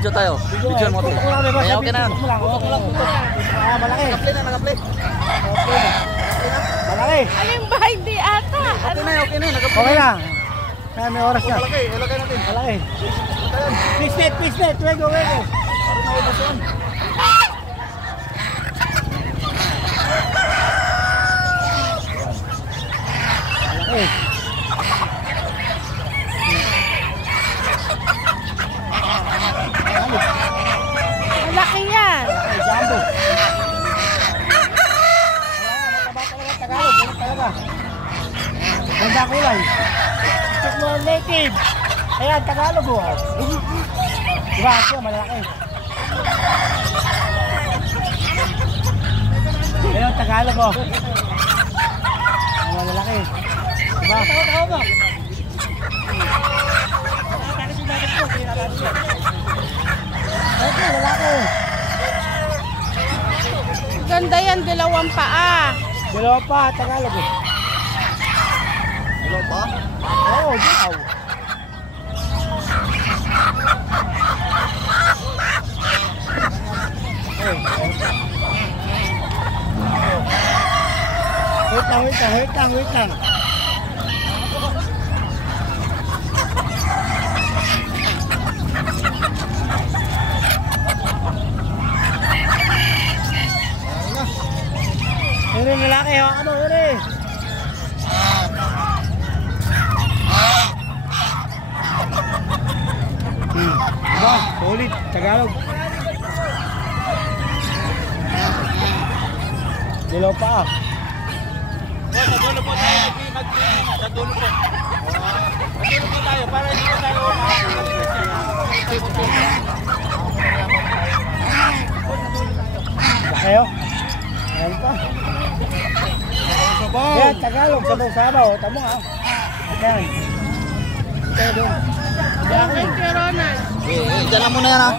Video tayo. Video mo tayo. Kaya okay na. Malaki. Nakaplay na, nakaplay. Malaki. Alin ba? Hindi ata. Okay na, okay na. Okay na. Kaya may oras na. Malaki, ilagay natin. Malaki. Fish net. Wego. Parang naubos yun. Malaki. Malaki yan. Jumbo. Mataba talaga Tagalog. Ganun talaga. Ganda kulay. Check mo ang native. Ayan, Tagalog o. Diba, siya malaki. Ayan, Tagalog o. Malaki. Diba? Tawa. Ayan, malaki. Ganda yan, dalawang paa. Dalawa pa, Tagalog o. Dalawa pa? Oo, dilaw. Wait lang. Ere lalaki ha, ano ere? Diba? Solid, Tagalog. Dilaw pa. Sa dulo po tayo, sa dulo po. Sa dulo po tayo, para hindi po tayo Kayo? Ayan pa. Ayan, Tagalog, sabaw-sabaw. Tamo nga. Ayan. Ito doon. Thank you, Ronald. Diyan lang muna yan ha.